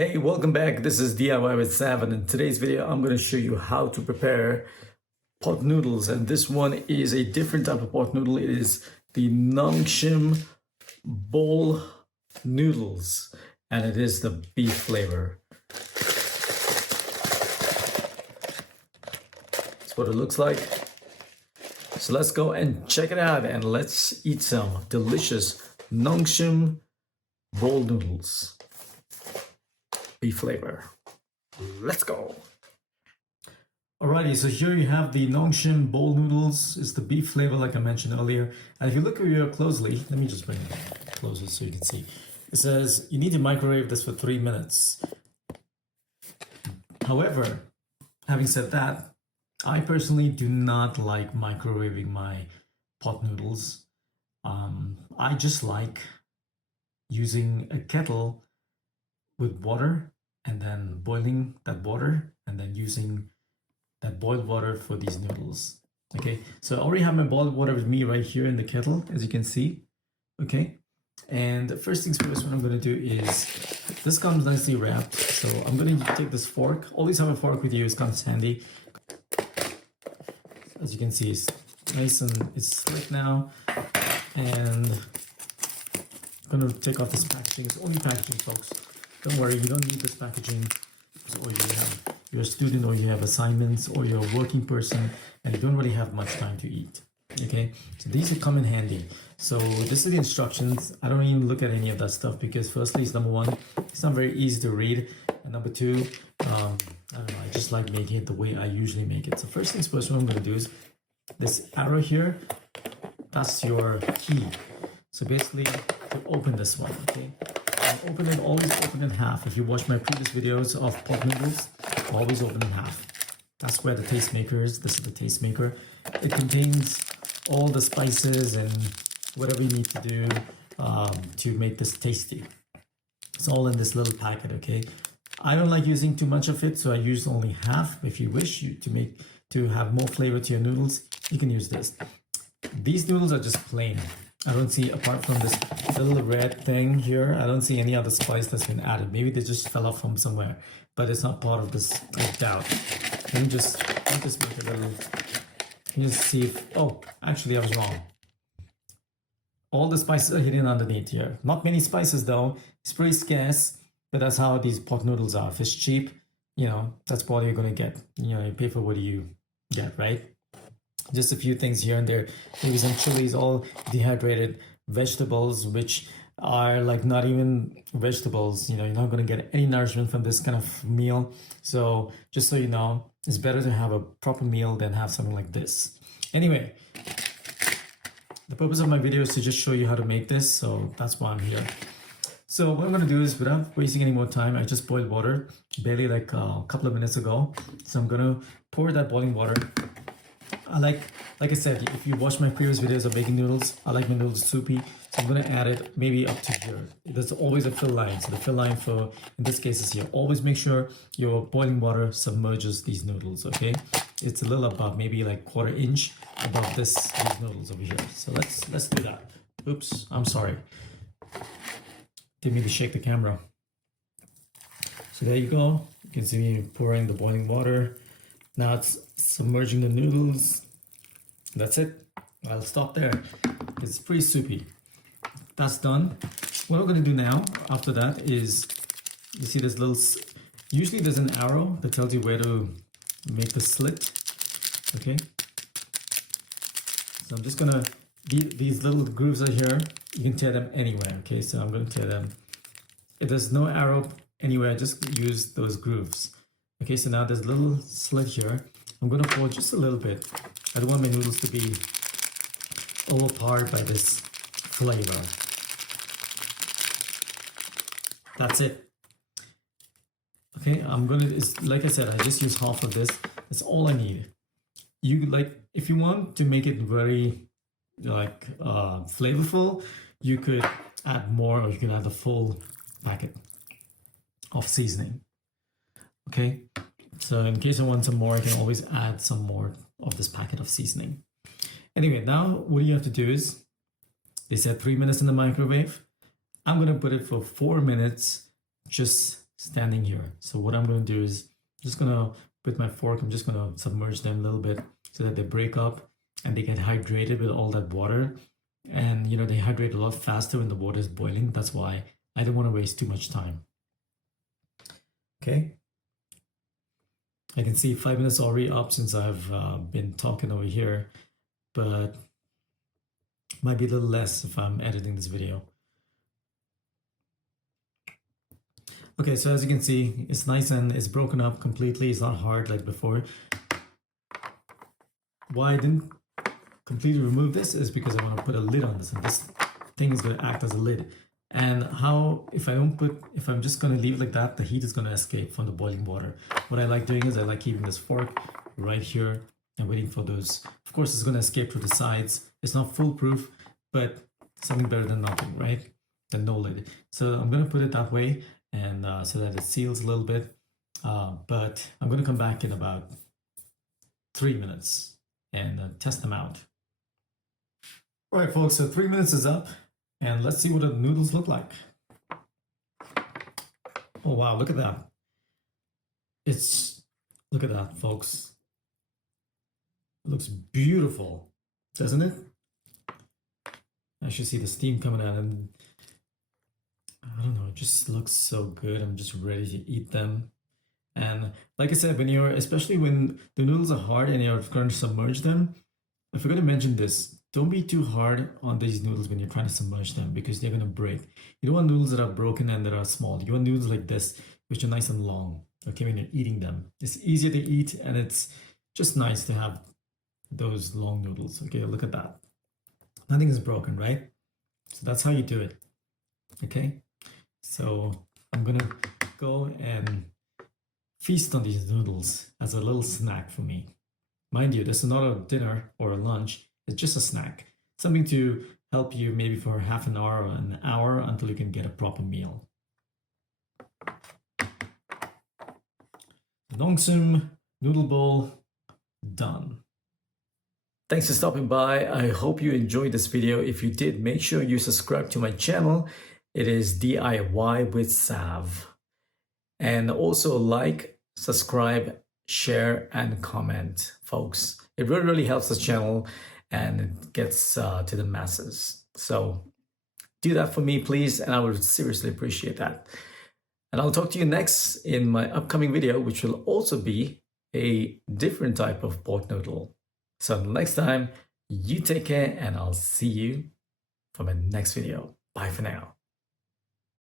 Hey, welcome back. This is DIY with Sav, and in today's video, I'm going to show you how to prepare pot noodles. And this one is a different type of pot noodle. It is the Nongshim bowl noodles, and it is the beef flavor. That's what it looks like. So let's go and check it out, and let's eat some delicious Nongshim bowl noodles. Beef flavor. Let's go. Alrighty, so here you have the Nongshim bowl noodles. It's the beef flavor, like I mentioned earlier. And if you look here closely, let me just bring it closer so you can see. It says you need to microwave this for 3 minutes. However, having said that, I personally do not like microwaving my pot noodles. I just like using a kettle with water and then boiling that water and then using that boiled water for these noodles. Okay, so I already have my boiled water with me right here in the kettle, as you can see. Okay, and the first things first, what I'm going to do is, this comes nicely wrapped, so I'm going to take this fork. Always have a fork with you, it's kind of handy. As you can see, it's nice and it's slick now, and I'm going to take off this packaging. It's only packaging, folks. Don't worry, you don't need this packaging, or you're a student, or you have assignments, or you're a working person and you don't really have much time to eat. Okay, so these will come in handy. So this is the instructions. I don't even look at any of that stuff because firstly, it's number one, it's not very easy to read, and number two, I don't know, I just like making it the way I usually make it. So first things first, what I'm going to do is this arrow here, that's your key. So basically, to open this one, okay? Open it, always open in half. If you watch my previous videos of pot noodles, always open in half. That's where the tastemaker is. This is the tastemaker. It contains all the spices and whatever you need to do to make this tasty. It's all in this little packet, okay? I don't like using too much of it, so I use only half. If you wish to have more flavor to your noodles, you can use this. These noodles are just plain. I don't see, apart from this little red thing here, I don't see any other spice that's been added. Maybe they just fell off from somewhere, but it's not part of this, I doubt. Let me just make a little, let me just see if, oh, actually I was wrong. All the spices are hidden underneath here. Not many spices though, it's pretty scarce, but that's how these pot noodles are. If it's cheap, you know, that's what you're gonna get. You know, you pay for what you get, right? Just a few things here and there, maybe some chilies, all dehydrated vegetables, which are like not even vegetables. You know, you're not going to get any nourishment from this kind of meal. So just so you know, it's better to have a proper meal than have something like this. Anyway, the purpose of my video is to just show you how to make this. So that's why I'm here. So what I'm going to do is, without wasting any more time, I just boiled water barely like a couple of minutes ago. So I'm going to pour that boiling water. Like I said, if you watch my previous videos of making noodles, I like my noodles soupy, so I'm going to add it maybe up to here. There's always a fill line, so the fill line for, in this case, is here. Always make sure your boiling water submerges these noodles, okay? It's a little above, maybe like 1/4 inch above these noodles over here. So let's do that. Oops, I'm sorry. Didn't mean to shake the camera. So there you go. You can see me pouring the boiling water. Now it's submerging the noodles. That's it. I'll stop there. It's pretty soupy. That's done. What I'm going to do now after that is, you see this little, usually there's an arrow that tells you where to make the slit. Okay. So I'm just going to, these little grooves are here. You can tear them anywhere. Okay. So I'm going to tear them. If there's no arrow anywhere, just use those grooves. Okay, so now there's a little slit here. I'm going to pour just a little bit. I don't want my noodles to be overpowered by this flavor. That's it. Okay, I'm going to, like I said, I just use half of this. That's all I need. You like, if you want to make it very like flavorful, you could add more, or you can add the full packet of seasoning. Okay, so in case I want some more, I can always add some more of this packet of seasoning. Anyway, now what you have to do is, they said 3 minutes in the microwave. I'm going to put it for 4 minutes, just standing here. So what I'm going to do is just going to, with my fork, I'm just going to submerge them a little bit so that they break up and they get hydrated with all that water. And you know, they hydrate a lot faster when the water is boiling. That's why I don't want to waste too much time. Okay. I can see 5 minutes already up since I've been talking over here, but might be a little less if I'm editing this video. Okay, so as you can see, it's nice and it's broken up completely. It's not hard like before. Why I didn't completely remove this is because I want to put a lid on this, and this thing is going to act as a lid. And how, if I'm just going to leave it like that, the heat is going to escape from the boiling water. What I like doing is I like keeping this fork right here and waiting for those. Of course, it's going to escape through the sides. It's not foolproof, but something better than nothing, right? Than no lid. So I'm going to put it that way, and so that it seals a little bit. But I'm going to come back in about 3 minutes and test them out. All right, folks, so 3 minutes is up. And let's see what the noodles look like. Oh, wow, look at that. Look at that, folks. It looks beautiful, doesn't it? I should see the steam coming out, and I don't know, it just looks so good. I'm just ready to eat them. And like I said, especially when the noodles are hard and you're going to submerge them, I forgot to mention this. Don't be too hard on these noodles when you're trying to submerge them, because they're going to break. You don't want noodles that are broken and that are small. You want noodles like this, which are nice and long, okay, when you're eating them. It's easier to eat, and it's just nice to have those long noodles. Okay, look at that. Nothing is broken, right? So that's how you do it, okay? So I'm going to go and feast on these noodles as a little snack for me. Mind you, this is not a dinner or a lunch. It's just a snack, something to help you maybe for half an hour or an hour until you can get a proper meal. Nongshim noodle bowl done. Thanks for stopping by. I hope you enjoyed this video. If you did, make sure you subscribe to my channel. It is DIY with Sav. And also like, subscribe, share, and comment, folks. It really helps the channel, and it gets to the masses. So do that for me, please, and I would seriously appreciate that. And I'll talk to you next in my upcoming video, which will also be a different type of pot noodle. So until next time, you take care, and I'll see you for my next video. Bye for now.